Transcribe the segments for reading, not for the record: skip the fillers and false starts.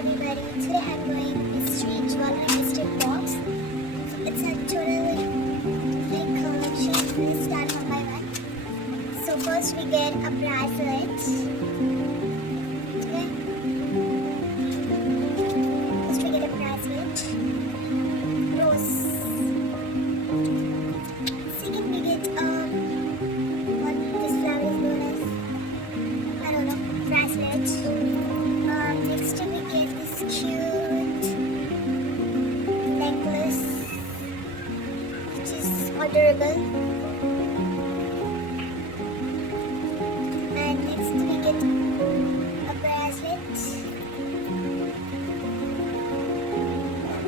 everybody, today I'm going mystery jewelry mystery box. It's a totally big collection. Let's start one by one. So first we get a bracelet. Okay. First we get a bracelet. Rose. Second we get what this flower is known as. I don't know. Bracelet. Next we get this cute necklace, which is adorable. And next we get a bracelet.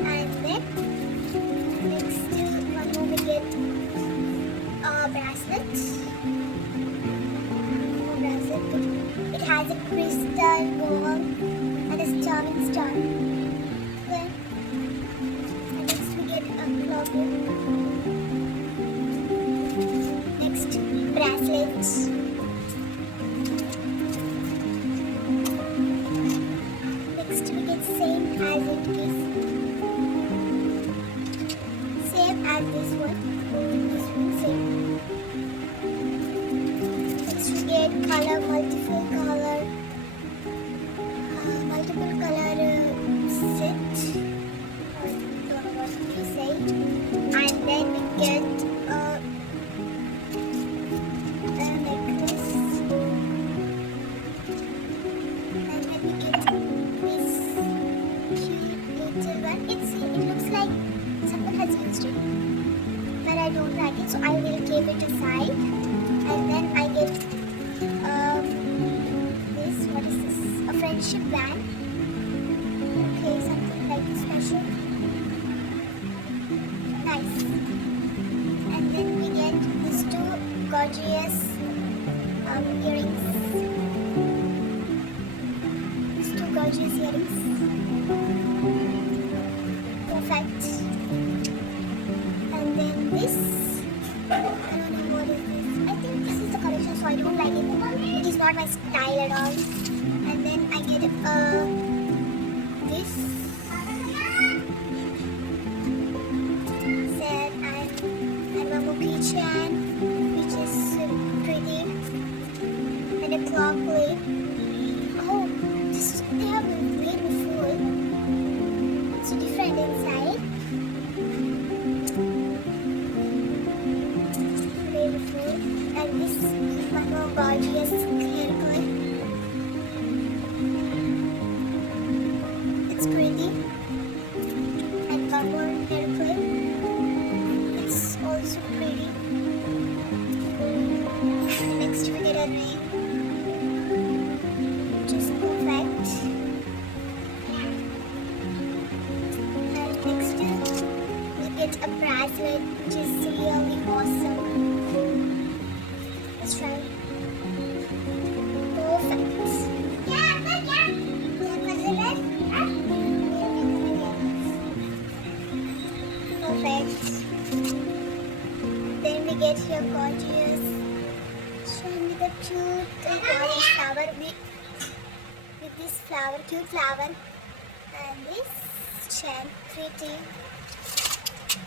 And then next one more we get a bracelet. More bracelet. It has a crystal ball. And a charming star. Okay. And next we get a locket. Next, bracelets. Next we get same as it is. Same as this one. This one same. Next we get color, multiple color set, or don't know what to say. And then we get a necklace, and then we get this cute little one. It looks like someone has used it, but I don't like it, so I will keep it aside. And then I get this. What is this? A friendship band. Okay, something like special. Nice. And then we get these two gorgeous earrings. These two gorgeous earrings. Perfect. And then this. I don't know what is this. I think this is the collection, so I don't like it. It is not my style at all. And then I get this set and one more keychain, which is pretty, and a clock plate. Oh, they have made before. It's different inside. Made before, and this one more gorgeous hair clip. Pretty, and one more hair clip. It's also pretty. Next we get a ring, which is perfect. And next we get a bracelet, which is really awesome. Let's try. Perfect. Perfect. Then we get here gorgeous, showing me the cute gorgeous flower with this flower, cute flower, and this chain, pretty.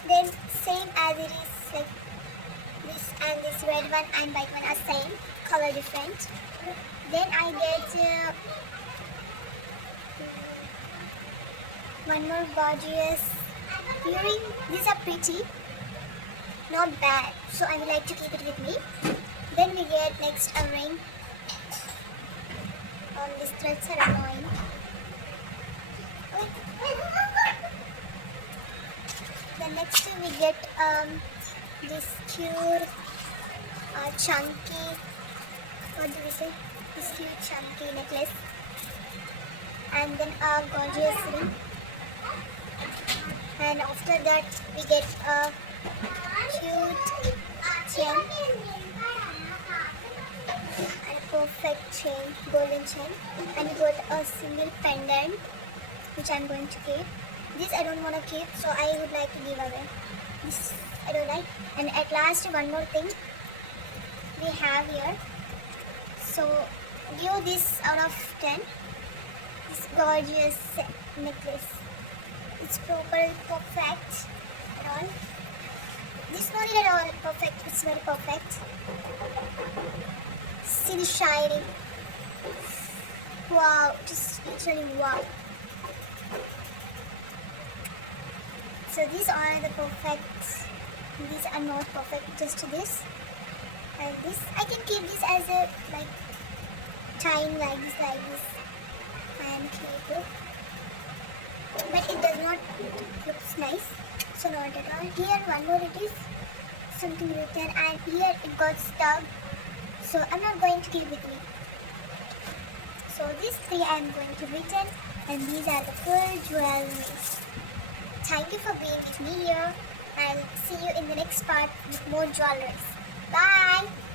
Then same as it is, like this and this red one and white one are same, color different. Then I get one more gorgeous earring. These are pretty, not bad, so I would like to keep it with me. Then we get next a ring. These threads are annoying. Then next we get this cute chunky, what do we say? This cute chunky necklace, and then a gorgeous ring. And after that we get a cute chain and a perfect chain, golden chain, and we got a single pendant, which I'm going to keep. This I don't want to keep, so I would like to give away. This I don't like. And at last, one more thing we have here. So give this out of 10. this gorgeous necklace. It's proper perfect and all. This not at all perfect, it's very perfect. See the shining. Wow, just literally wow. So these are the perfect, these are not perfect, just this. And this, I can keep this as a like tying like this and keep it. But it does not look nice, so not at all. Here one more it is something written and here it got stuck, so I'm not going to keep with me. So these three I am going to return, and these are the full jewelry. Thank you for being with me here. I'll see you in the next part with more jewelry. Bye!